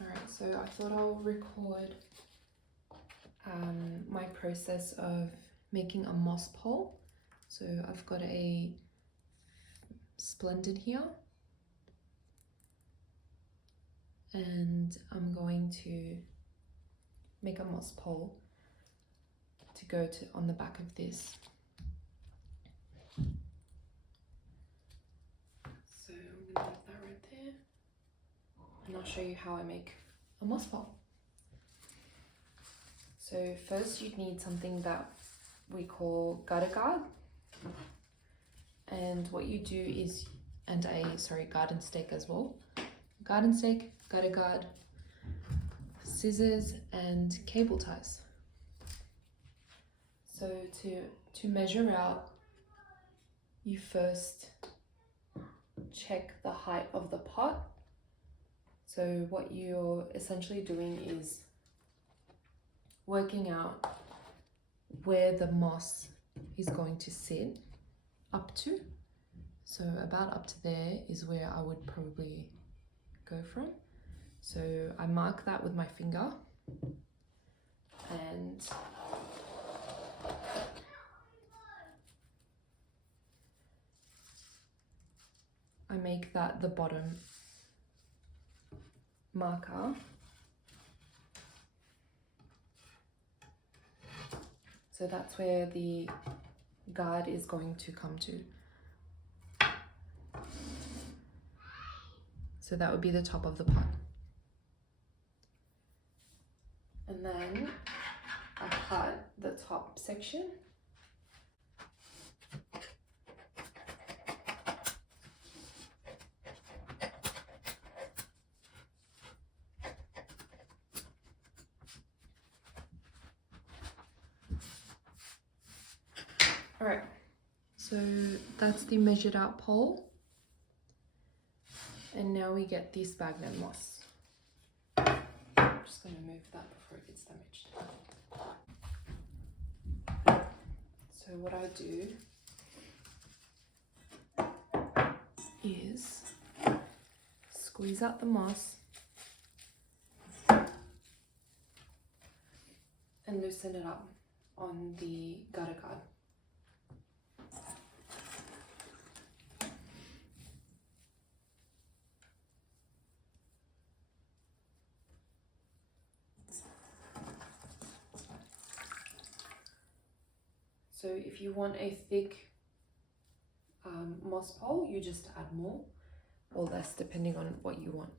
Alright, so I thought I'll record my process of making a moss pole. So I've got a Splendid here, and I'm going to make a moss pole to go to on the back of this. So I'm gonna leave that right there, and I'll show you how I make a moss pole. So first you'd need something that we call gutter guard, and what you do is, and a garden stake as well. Garden stake, gutter guard, scissors, and cable ties. So to measure out, you first check the height of the pot. So what you're essentially doing is working out where the moss is going to sit up to. So about up to there is where I would probably go from. So I mark that with my finger, and I make that the bottom marker. So that's where the guard is going to come to. So that would be the top of the pot. And then I cut the top section. All right, so that's the measured out pole. And now we get the sphagnum moss. I'm just going to move that before it gets damaged. So what I do is squeeze out the moss and loosen it up on the gutter guard. So if you want a thick moss pole, you just add more or less depending on what you want.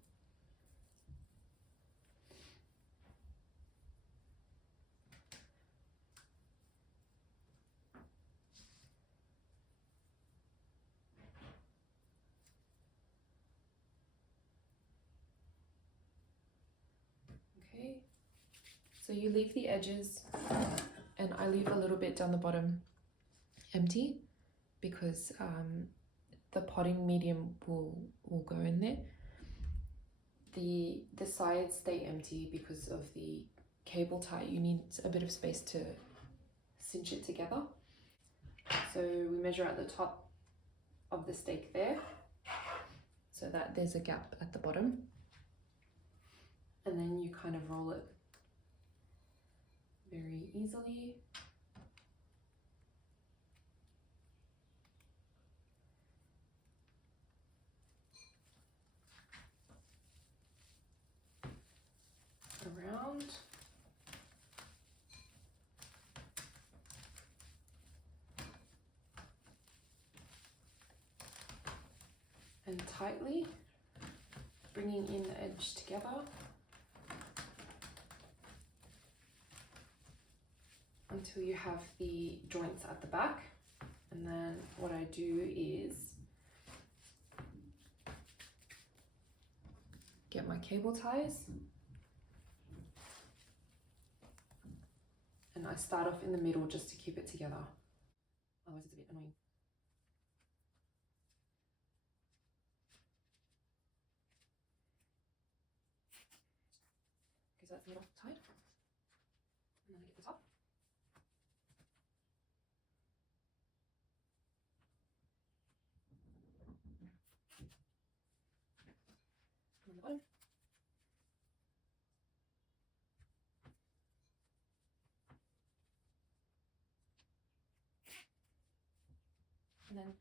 Okay, so you leave the edges, and I leave a little bit down the bottom empty because the potting medium will go in there. The sides stay empty because of the cable tie. You need a bit of space to cinch it together. So we measure at the top of the stake there so that there's a gap at the bottom, and then you kind of roll it very easily. Around. And tightly, bringing in the edge together until you have the joints at the back. And then what I do is get my cable ties, and I start off in the middle just to keep it together. Otherwise it's a bit annoying. Okay, so that's the middle side. And then I get the top. And then the bottom. and then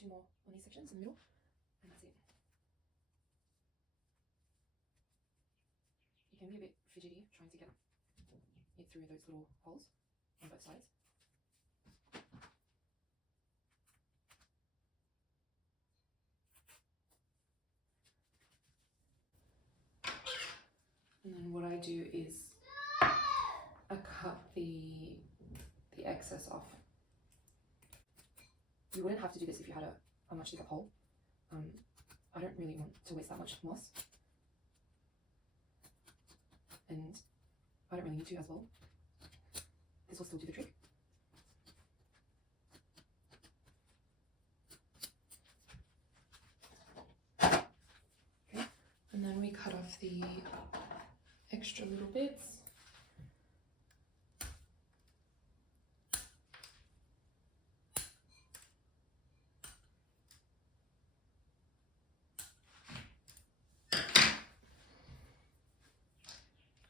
2 more on these sections in the middle, and that's it. You can be a bit fidgety trying to get it through those little holes on both sides. And then what I do is I cut the excess off. You wouldn't have to do this if you had a much thicker pole. I don't really want to waste that much moss, and I don't really need to as well. This will still do the trick. Okay, and then we cut off the extra little bits.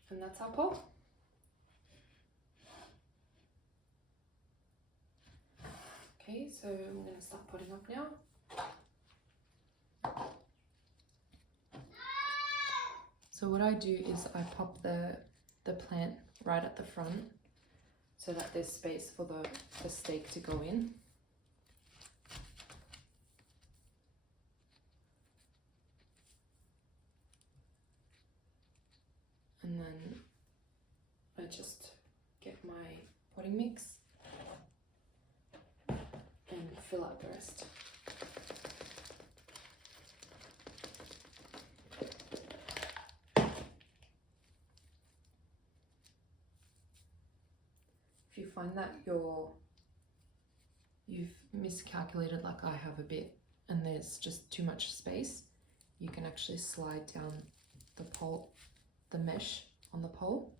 And that's our pole. Okay, so I'm going to start potting up now. So what I do is I pop the plant right at the front so that there's space for the stake to go in. And then I just get my potting mix and fill out the rest. If you find that you've miscalculated like I have a bit and there's just too much space, you can actually slide down the pole, the mesh on the pole,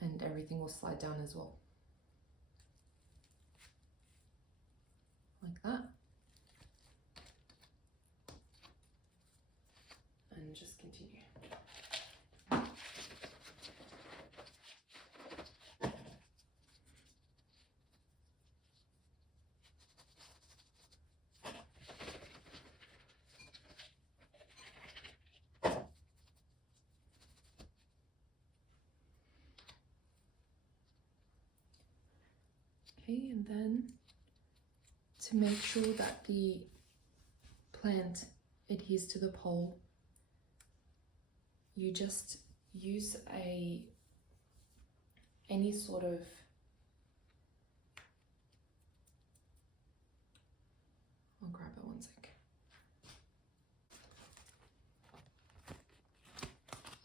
and everything will slide down as well. Like that. And just continue. Okay, and then to make sure that the plant adheres to the pole, you just use any sort of I'll grab it one sec.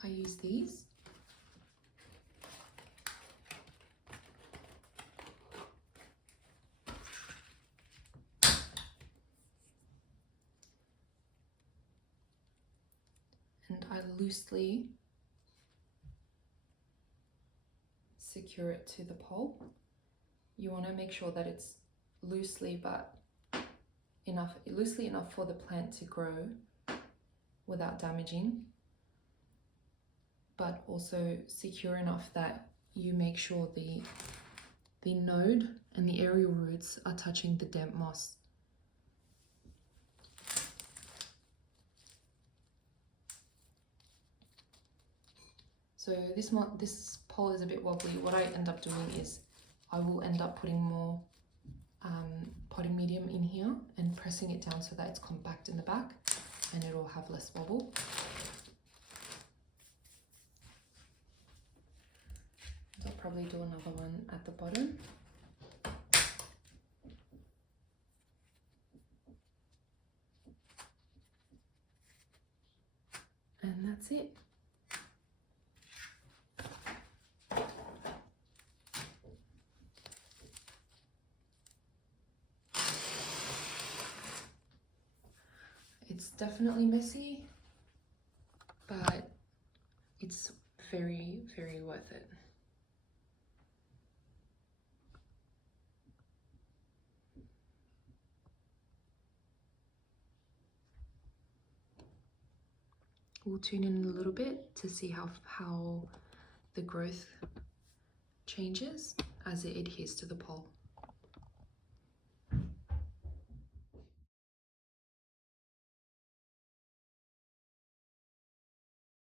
I use these. And I loosely secure it to the pole. You want to make sure that it's loosely enough for the plant to grow without damaging, but also secure enough that you make sure the node and the aerial roots are touching the damp moss. So this pole is a bit wobbly. What I end up doing is I will end up putting more potting medium in here and pressing it down so that it's compact in the back and it will have less wobble. I'll probably do another one at the bottom. And that's it. It's definitely messy, but it's very, very worth it. We'll tune in a little bit to see how the growth changes as it adheres to the pole.